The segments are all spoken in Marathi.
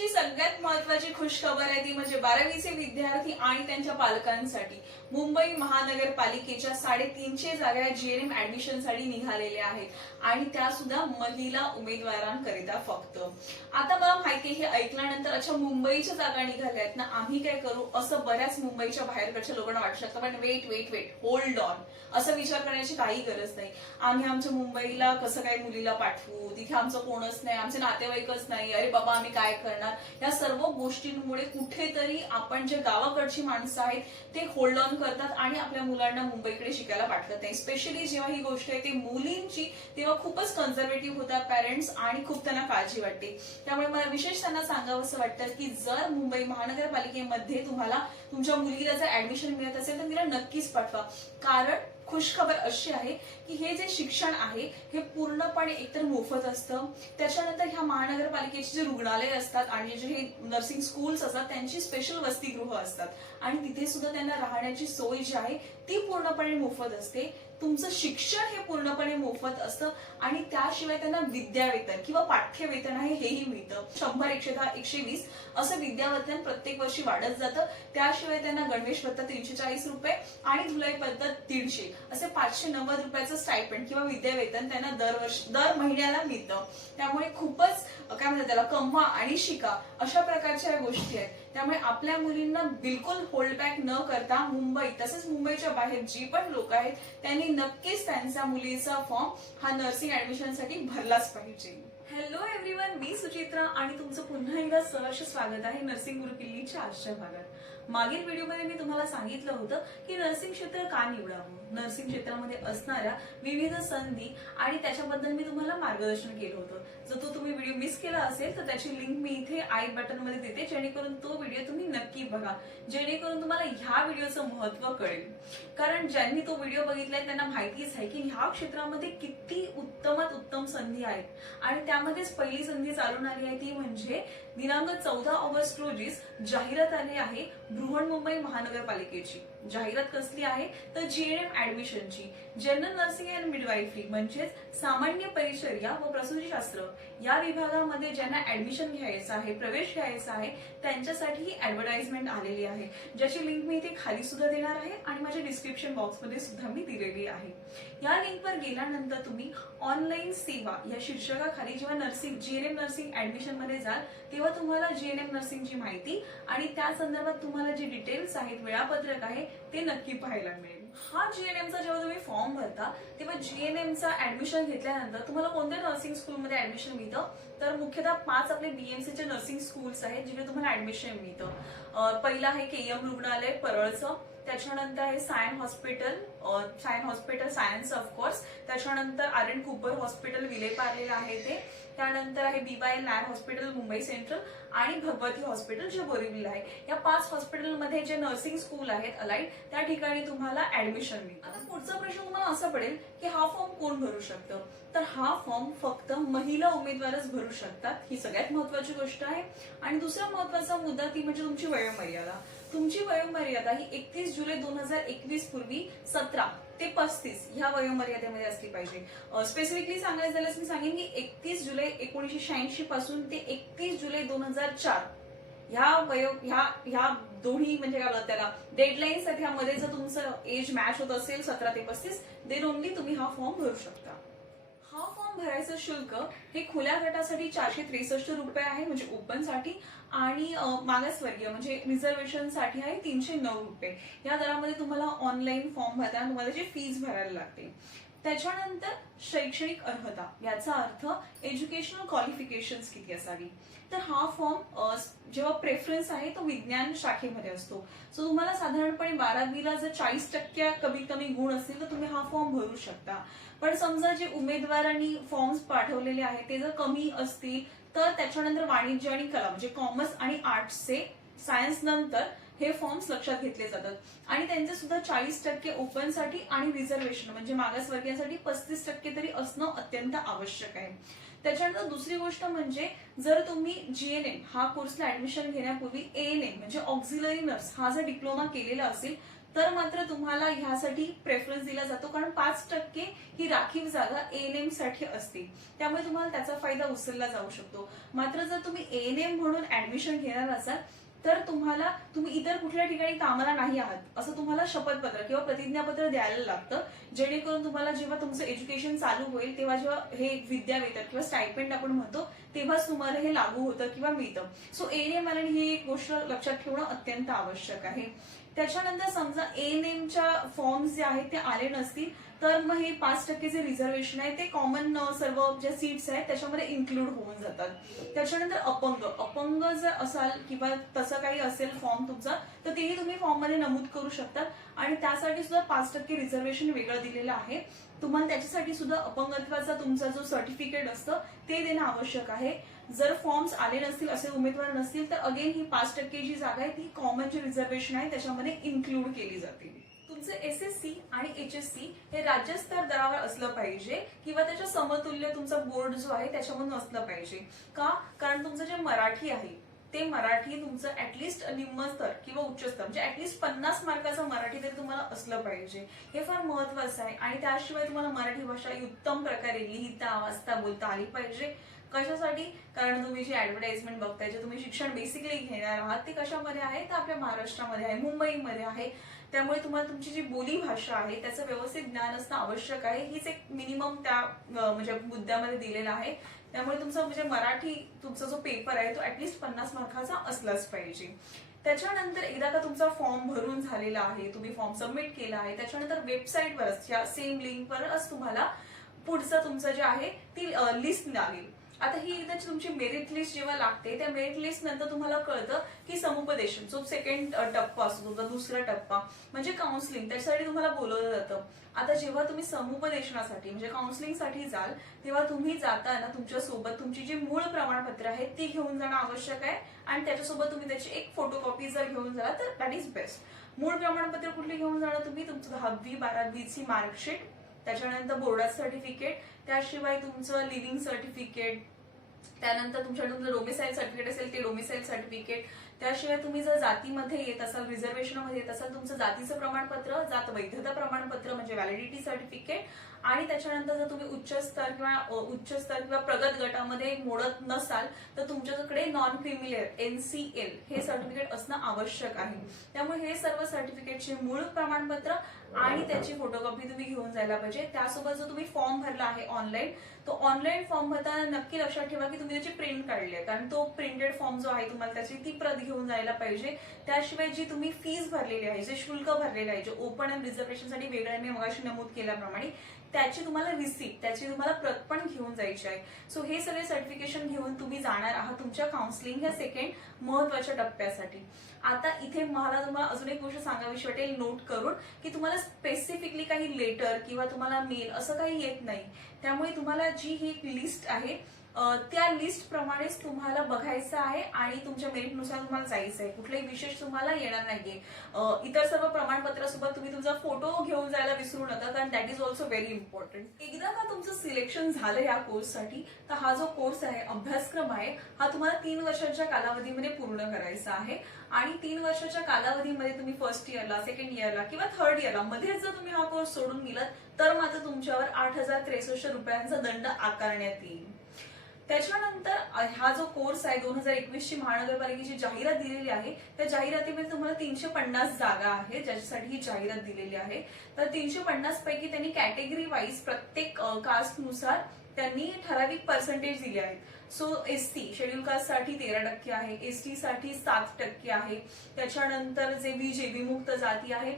आजची सगळ्यात महत्त्वाची खुशखबर आहे ती म्हणजे 12वीचे विद्यार्थी आणि त्यांच्या पालकांसाठी मुंबई महानगरपालिकेच्या 350 जागा जीएनएम ऍडमिशनसाठी निघालेल्या आहेत आणि त्या सुद्धा महिला उमेदवारांकरिता फक्त। आता मला माहिती हे ऐकल्यानंतर अच्छा मुंबईच्या जागा निघाल्या आहेत ना, आम्ही काय करू असं बऱ्याच मुंबईच्या बाहेरकडच्या लोकांना वाटू शकतं, पण wait wait wait hold on, असं विचार करण्याची काही गरज नाही। आम्ही आमच्या मुंबईला कसं काय मुलीला पाठवू, तिथे आमचं कोणच नाही, आमचे नातेवाईकच नाही, अरे बाबा आम्ही काय करणार, या सर्व गोष्टींमुळे कुठेतरी आपण जे गावाकडची माणसं आहेत ते होल्ड ऑन करतात आणि आपल्या मुलांना मुंबईकडे शिकायला पाठवत नाही। स्पेशली जेव्हा ही गोष्ट आहे ती मुलींची, तेव्हा खूपच कन्झर्वेटिव्ह होतात पॅरेंट्स आणि खूप त्यांना काळजी वाटते। त्यामुळे मला विशेष त्यांना सांगावं असं वाटतं की जर मुंबई महानगरपालिकेमध्ये तुम्हाला तुमच्या मुलीला जर ऍडमिशन मिळत असेल तर तिला नक्कीच पाठवा, कारण खुशखबर अशी आहे की हे जे शिक्षण आहे हे पूर्णपणे एकतर मोफत असतं, त्याच्यानंतर ह्या महानगरपालिकेचे जे रुग्णालय असतात आणि जे हे नर्सिंग स्कूल्स असतात त्यांची स्पेशल वसतिगृह असतात आणि तिथे सुद्धा त्यांना राहण्याची सोय जी आहे ती पूर्णपणे मोफत असते। तुमचं शिक्षण हे पूर्णपणे मोफत असतं आणि त्याशिवाय त्यांना विद्यावेतन किंवा पाठ्यवेतन आहे हेही मिळतं। 100, 110, 120 असं विद्यावेतन प्रत्येक वर्षी वाढत जातं। त्याशिवाय त्यांना गणवेश भत्ता 340 रुपये आणि धुलाई पद्धत 150 असे 590 रुपयाचं स्टायपेंड किंवा विद्यावेतन त्यांना दर महिन्याला मिळतं। त्यामुळे खूपच काय म्हणतात त्याला कमवा आणि शिका अशा प्रकारच्या गोष्टी आहेत। त्यामुळे आपल्या मुलींना बिलकुल होल्ड बॅक न करता मुंबई तसेच मुंबईच्या बाहेर जी पण लोक आहेत त्यांनी नक्कीच त्यांचा मुलीचा फॉर्म हा नर्सिंग ऍडमिशनसाठी भरलाच पाहिजे। हॅलो एव्हरीवन, मी सुचित्रा आणि तुमचं पुन्हा एकदा सहर्ष स्वागत आहे नर्सिंग गुरुकिल्लीच्या आजच्या भागात। मागील व्हिडिओमध्ये मी तुम्हाला सांगितलं होतं की नर्सिंग क्षेत्र का निवडावं, नर्सिंग क्षेत्रामध्ये असणाऱ्या विविध संधी आणि त्याच्याबद्दल मी तुम्हाला मार्गदर्शन केलं होतं। जर तो तुम्ही व्हिडिओ मिस केला असेल तर त्याची लिंक मी इथे आय बटन मध्ये देते, जेणेकरून तो व्हिडिओ तुम्ही नक्की बघा, जेणेकरून तुम्हाला ह्या व्हिडिओचं महत्त्व कळेल। कारण ज्यांनी तो व्हिडिओ बघितलाय त्यांना माहितीच आहे की ह्या क्षेत्रामध्ये किती उत्तमात उत्तम संधी आहेत आणि त्यामध्येच पहिली संधी चालून आली आहे ती म्हणजे दिनांक 14 ऑगस्ट रोजीच जाहिरात आली आहे बृहन्मुंबई महानगरपालिकेची। जाहिरात कसली आहे तर जीएनएम ऍडमिशनची, जनरल नर्सिंग अँड मिडवायफरी म्हणजेच सामान्य परिचर्या व प्रसूतीशास्त्र या विभागामध्ये ज्यांना ऍडमिशन घ्यायचं आहे, प्रवेश घ्यायचा आहे, त्यांच्यासाठी ही ऍडव्हर्टाइजमेंट आलेली आहे, ज्याची लिंक मी इथे खाली सुद्धा देणार आहे आणि माझ्या डिस्क्रिप्शन बॉक्समध्ये सुद्धा मी दिलेली आहे। या लिंकवर गेल्यानंतर तुम्ही ऑनलाईन सेवा या शीर्षकाखाली जेव्हा नर्सिंग जीएनएम नर्सिंग ऍडमिशन मध्ये जाल तेव्हा तुम्हाला जीएनएम नर्सिंगची माहिती आणि त्या संदर्भात तुम्हाला जे डिटेल्स आहेत, वेळापत्रक आहे ते नक्की पाहायला मिळेल। हा जीएनएमचा जेव्हा तुम्ही फॉर्म भरता तेव्हा जीएनएमचा ऍडमिशन घेतल्यानंतर तुम्हाला कोणत्या नर्सिंग स्कूलमध्ये ऍडमिशन मिळतं तर मुख्यतः 5 आपले बीएमसीचे नर्सिंग स्कूल्स आहेत जिथे तुम्हाला ऍडमिशन मिळतं। पहिलं आहे केएम रुग्णालय परळचं, त्याच्यानंतर आहे सायन हॉस्पिटल सायन्स ऑफकोर्स, त्याच्यानंतर आर.एन. कुपर हॉस्पिटल विलेपार्लेला आहे ते, त्यानंतर आहे BYL lab hospital Mumbai central आणि भगवती हॉस्पिटल जे बोरिवलीला आहे। या 5 हॉस्पिटलमध्ये जे नर्सिंग स्कूल आहेत अलाइड त्या ठिकाणी तुम्हाला ऍडमिशन मिळतं। आता पुढचा प्रश्न तुम्हाला असा पडेल की हा फॉर्म कोण भरू शकतं, तर हा फॉर्म फक्त महिला उमेदवारच भरू शकतात, ही सगळ्यात महत्वाची गोष्ट आहे। आणि दुसरा महत्वाचा मुद्दा ती म्हणजे तुमची वयोमर्यादा। तुमची वयोमर्यादा ही 31 जुलै 2021 पूर्वी 17 ते 35 ह्या वयोमर्यादेमध्ये असली पाहिजे। स्पेसिफिकली सांगायचं झाल्यास मी सांगेन की 31 जुलै 1986 पासून ते 31 जुलै 2004 ह्या दोन्ही म्हणजे काय बोलतात त्याला डेडलाईन साठी मध्ये जर तुमचं एज मॅच होत असेल 17 ते 35 देन ओनली तुम्ही हा फॉर्म भरू शकता। हा फॉर्म भरायचं शुल्क हे खुल्या गटासाठी 463 रुपये आहे म्हणजे ओपन साठी, आणि मागासवर्गीय म्हणजे रिझर्वेशन साठी आहे 309 रुपये। या दरामध्ये तुम्हाला ऑनलाईन फॉर्म भरताना तुम्हाला जी फीज भरायला लागते। त्याच्यानंतर शैक्षणिक अर्हता, याचा अर्थ एज्युकेशनल क्वालिफिकेशन्स किती असावी, तर हा फॉर्म जेव्हा प्रेफरन्स आहे तो विज्ञान शाखेमध्ये असतो। सो तुम्हाला साधारणपणे 12वीला जर 40% कमीत कमी गुण असतील तर तुम्ही हा फॉर्म भरू शकता। पण समजा जे उमेदवारांनी फॉर्म्स पाठवलेले आहेत ते जर कमी असतील तर त्याच्यानंतर वाणिज्य आणि कला म्हणजे कॉमर्स आणि आर्ट्सचे सायन्स नंतर हे फॉर्म्स लक्षात घेतले जातात आणि त्यांचे सुद्धा 40% ओपन साठी आणि रिझर्वेशन म्हणजे मागासवर्गीयांसाठी 35% तरी असणं अत्यंत आवश्यक आहे। त्याच्यानंतर दुसरी गोष्ट म्हणजे जर तुम्ही जीएनएम हा कोर्सला ऍडमिशन घेण्यापूर्वी एएनएम म्हणजे ऑक्झिलरी नर्स हा जर डिप्लोमा केलेला असेल तर मात्र तुम्हाला ह्यासाठी प्रेफरन्स दिला जातो, कारण 5% ही राखीव जागा एएनएम साठी असते, त्यामुळे तुम्हाला त्याचा फायदा उचलला जाऊ शकतो. मात्र जर तुम्ही एएनएम म्हणून ऍडमिशन घेणार असाल तर तुम्ही इतर कुठल्या ठिकाणी कामाला नाही आहात असं तुम्हाला शपथपत्र किंवा प्रतिज्ञापत्र द्यायला लागतं, जेणेकरून तुम्हाला जेव्हा तुमचं एज्युकेशन चालू होईल तेव्हा जेव्हा हे विद्यावेतन किंवा स्टायपेंड आपण म्हणतो तेव्हाच तुम्हाला हे लागू होतं किंवा मिळतं. सो एएनएम वाल्यांनी ही एक गोष्ट लक्षात ठेवणं अत्यंत आवश्यक आहे. त्याच्यानंतर समजा एएनएमच्या फॉर्म्स जे आहेत ते आले नसतील तर मग हे 5% जे रिझर्वेशन आहे ते कॉमन सर्व ज्या सीट्स आहेत त्याच्यामध्ये इन्क्लूड होऊन जातात. त्याच्यानंतर अपंग जर असाल किंवा तसं काही असेल फॉर्म तुमचा तर तेही तुम्ही फॉर्म मध्ये नमूद करू शकता आणि त्यासाठी सुद्धा 5% रिझर्वेशन वेगळं दिलेलं आहे. तुम्हाला त्याच्यासाठी सुद्धा अपंगत्वाचा तुमचा जो सर्टिफिकेट असतं ते देणं आवश्यक आहे. जर फॉर्म्स आले नसतील, असे उमेदवार नसतील तर अगेन ही 5% जी जागा आहे ती कॉमन जे रिझर्वेशन आहे त्याच्यामध्ये इन्क्लूड केली जाते. तुमचं एसएससी आणि एचएससी हे राज्यस्तर दरावर असलं पाहिजे किंवा त्याच्या समतुल्य तुमचा बोर्ड जो आहे त्याच्यामधून असलं पाहिजे. का? कारण तुमचं जे मराठी आहे ते मराठी तुमचं ऍटलिस्ट निम्न स्तर किंवा उच्च स्तर म्हणजे ऍटलिस्ट 50 मार्काचं मराठी तरी तुम्हाला असलं पाहिजे. हे फार महत्वाचं आहे. आणि त्याशिवाय तुम्हाला मराठी भाषा उत्तम प्रकारे लिहिता वाचता बोलता आली पाहिजे. कशासाठी? कारण तुम्ही जी ऍडव्हर्टाइजमेंट बघताय, जे तुम्ही शिक्षण बेसिकली घेणार आहात ते कशामध्ये आहे तर आपल्या महाराष्ट्रामध्ये आहे, मुंबईमध्ये आहे. त्यामुळे तुम्हाला तुमची जी बोली भाषा आहे त्याचं व्यवस्थित ज्ञान असणं आवश्यक आहे. हीच एक मिनिमम त्या म्हणजे मुद्द्यामध्ये दिलेला आहे. त्यामुळे तुमचा म्हणजे मराठी तुमचा जो पेपर आहे तो ऍटलिस्ट 50 मार्काचा असलाच पाहिजे. त्याच्यानंतर एकदा का तुमचा फॉर्म भरून झालेला आहे, तुम्ही फॉर्म सबमिट केला आहे, त्याच्यानंतर वेबसाईटवरच या सेम लिंकवरच तुम्हाला पुढचं तुमचं जे आहे ती लिस्ट लागेल. आता ही एकदा तुमची मेरिट लिस्ट जेव्हा लागते त्या मेरिट लिस्ट नंतर तुम्हाला कळतं की समुपदेशन जो सेकंड टप्पा असतो तुमचा, दुसरा टप्पा म्हणजे काउन्सिलिंग, त्याच्यासाठी तुम्हाला बोलवलं जातं. आता जेव्हा तुम्ही समुपदेशनासाठी म्हणजे काउन्सिलिंगसाठी जाल तेव्हा तुम्ही जाताना तुमच्या सोबत तुमची जी मूळ प्रमाणपत्र आहेत ती घेऊन जाणं आवश्यक आहे आणि त्याच्यासोबत तुम्ही त्याची एक फोटोकॉपी जर घेऊन झाला तर दॅट इज बेस्ट. मूळ प्रमाणपत्र कुठली घेऊन जाणं तुम्ही? तुमचं 10वी 12वीची मार्कशीट, त्याच्यानंतर बोर्डाचं सर्टिफिकेट, त्याशिवाय तुमचं लिव्हिंग सर्टिफिकेट, त्यानंतर तुमच्याकडे डोमिसाईल सर्टिफिकेट असेल ते डोमिसाईल सर्टिफिकेट, त्याशिवाय तुम्ही जर जातीमध्ये येत असाल, रिझर्वेशनमध्ये येत असाल, तुमचं जातीचं प्रमाणपत्र, जात वैधता प्रमाणपत्र म्हणजे व्हॅलिडिटी सर्टिफिकेट, आणि त्याच्यानंतर जर तुम्ही उच्च स्तर किंवा प्रगत गटामध्ये मोडत नसाल तर तुमच्याकडे नॉन क्रिमिलेअर NCL हे सर्टिफिकेट असणं आवश्यक आहे. त्यामुळे हे सर्व सर्टिफिकेटचे मूळ प्रमाणपत्र आणि त्याची फोटोकॉपी तुम्ही घेऊन जायला पाहिजे. त्यासोबत जो तुम्ही फॉर्म भरला आहे ऑनलाईन, तो ऑनलाईन फॉर्म भरताना नक्की लक्षात ठेवा की तुम्ही त्याची प्रिंट काढली आहे, कारण तो प्रिंटेड फॉर्म जो आहे तुम्हाला त्याची ती प्रत घेऊन जायला पाहिजे. त्याशिवाय जी तुम्ही फीस भरलेली आहे, जे शुल्क भरलेलं आहे, जे ओपन अँड रिझर्वेशनसाठी वेगळ्या मी मगाशी नमूद केल्याप्रमाणे त्याची तुम्हाला रिसिप्ट, त्याची तुम्हाला प्रत पण घेऊन जायची आहे. सो हे सगळे सर्टिफिकेशन घेऊन तुम्ही जाणार आहात तुमच्या काउन्सिलिंग या सेकंड महत्वाच्या टप्प्यासाठी. आता इथे मला तुम्हाला अजून एक गोष्ट सांगावीशी वाटेल नोट करून की तुम्हाला स्पेसिफिकली काही लेटर किंवा तुम्हाला मेल असं काही येत नाही. त्यामुळे तुम्हाला जी ही लिस्ट आहे त्या लिस्ट प्रमाणेच तुम्हाला बघायचं आहे आणि तुमच्या मेरिटनुसार तुम्हाला जायचं आहे. कुठलाही विशेष तुम्हाला येणार नाहीये. इतर सर्व प्रमाणपत्रासोबत तुम्ही तुमचा फोटो घेऊन जायला विसरू नका, कारण that is also very important. एकदा का तुमचं सिलेक्शन झालं या कोर्ससाठी तर हा जो कोर्स आहे, अभ्यासक्रम आहे, हा तुम्हाला 3 वर्षांच्या कालावधीमध्ये पूर्ण करायचा आहे. आणि 3 वर्षाच्या कालावधीमध्ये तुम्ही फर्स्ट इयरला, सेकंड इयरला किंवा थर्ड इयरला मध्येच जर तुम्ही हा कोर्स सोडून गेलात तर मात्र तुमच्यावर 8,063 रुपयांचा दंड आकारण्यात येईल. त्याच्यानंतर हा जो कोर्स आहे 2021 ची महानगरपालिकेची जाहिरात दिलेली आहे, त्या जाहिरातीमध्ये तुम्हाला 350 जागा आहे ज्याच्यासाठी ही जाहिरात दिलेली आहे. तर 350 पैकी त्यांनी कॅटेगरी वाईज प्रत्येक कास्टनुसार त्यांनी ठराविक पर्सेंटेज दिले आहेत. सो एसटी शेड्यूल कास्ट साठी 13% आहे, एसटी साठी 7% आहे, त्याच्यानंतर जे विमुक्त जाती आहे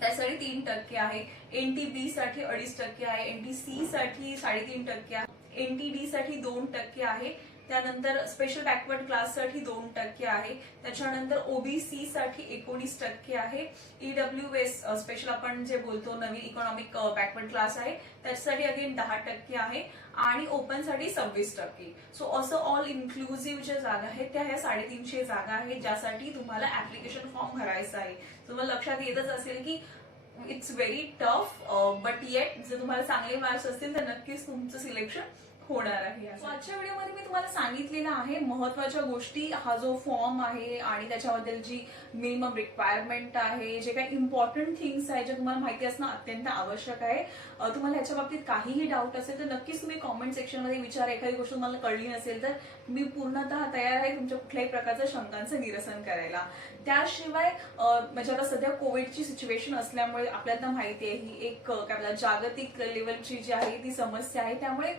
त्यासाठी 3% आहे, NTB साठी 2.5% आहे, NTC साठी 3.5% आहे, NTD साठी 2% आहे, त्यानंतर स्पेशल बॅकवर्ड क्लास साठी 2% आहे, त्याच्यानंतर OBC साठी 19% आहे, EWS स्पेशल आपण जे बोलतो नवीन इकॉनॉमिक बॅकवर्ड क्लास आहे त्याच्यासाठी अगेन 10% आहे आणि ओपन साठी 26%. सो असं ऑल इन्क्लुझिव्ह ज्या जागा आहेत त्या ह्या 350 जागा आहेत ज्यासाठी तुम्हाला ऍप्लिकेशन फॉर्म भरायचा आहे. तुम्हाला लक्षात येतच असेल की it's very tough, but eight जर तुम्हाला चांगले मार्क्स असतील तर नक्कीच तुमचं सिलेक्शन होणार आहे. आजच्या व्हिडिओमध्ये मी तुम्हाला सांगितलेलं आहे महत्वाच्या गोष्टी, हा जो फॉर्म आहे आणि त्याच्याबद्दल जी मिनिमम रिक्वायरमेंट आहे, जे काही इम्पॉर्टंट थिंग्स आहे जे तुम्हाला माहिती असणं अत्यंत आवश्यक आहे. तुम्हाला ह्याच्या बाबतीत काहीही डाऊट असेल तर नक्कीच तुम्ही कॉमेंट सेक्शन मध्ये विचारा. एखादी गोष्ट तुम्हाला कळली नसेल तर मी पूर्णतः तयार आहे तुमच्या कुठल्याही प्रकारच्या शंकांचं निरसन करायला. त्याशिवाय म्हणजे आता सध्या कोविडची सिच्युएशन असल्यामुळे आपल्याला माहिती आहे ही एक काय जागतिक लेवलची जी आहे ती समस्या आहे. त्यामुळे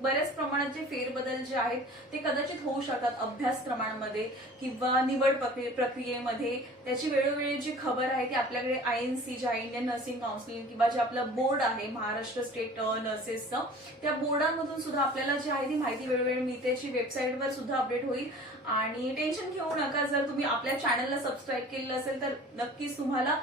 बऱ्याच प्रमाणात जे फेरबदल जे आहेत ते कदाचित होऊ शकतात अभ्यासक्रमांमध्ये किंवा निवड प्रक्रियेमध्ये. त्याची वेळोवेळी जी खबर आहे ती आपल्याकडे INC जे आहे इंडियन नर्सिंग काउन्सिल किंवा जे आपलं बोर्ड आहे महाराष्ट्र स्टेट नर्सेसचं, त्या बोर्डांमधून सुद्धा आपल्याला जी आहे ती माहिती वेळोवेळी मिळते. त्याची वेबसाईटवर सुद्धा अपडेट होईल. आणि टेन्शन घेऊ नका, जर तुम्ही आपल्या चॅनलला सबस्क्राईब केलेलं असेल तर नक्कीच तुम्हाला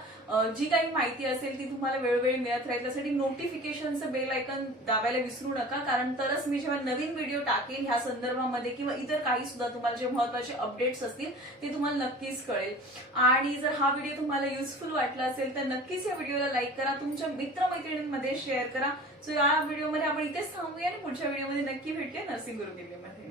जी काही माहिती असेल ती तुम्हाला वेळोवेळी मिळत राहील. त्यासाठी नोटिफिकेशनचं बेल आयकॉन दाबायला विसरू नका, कारण तरच मी जेव्हा नवीन व्हिडिओ टाकेल ह्या संदर्भामध्ये किंवा इतर काही सुद्धा तुम्हाला जे महत्वाचे अपडेट्स असतील ते तुम्हाला नक्कीच कळेल. आणि जर हा व्हिडिओ तुम्हाला युजफुल वाटला असेल तर नक्कीच या व्हिडिओला लाईक करा, तुमच्या मित्रमैत्रिणींमध्ये शेअर करा. सो या व्हिडिओमध्ये आपण इथेच थांबूया आणि पुढच्या व्हिडिओमध्ये नक्की भेटूया नर्सिंग गुरुकिल्लीमध्ये.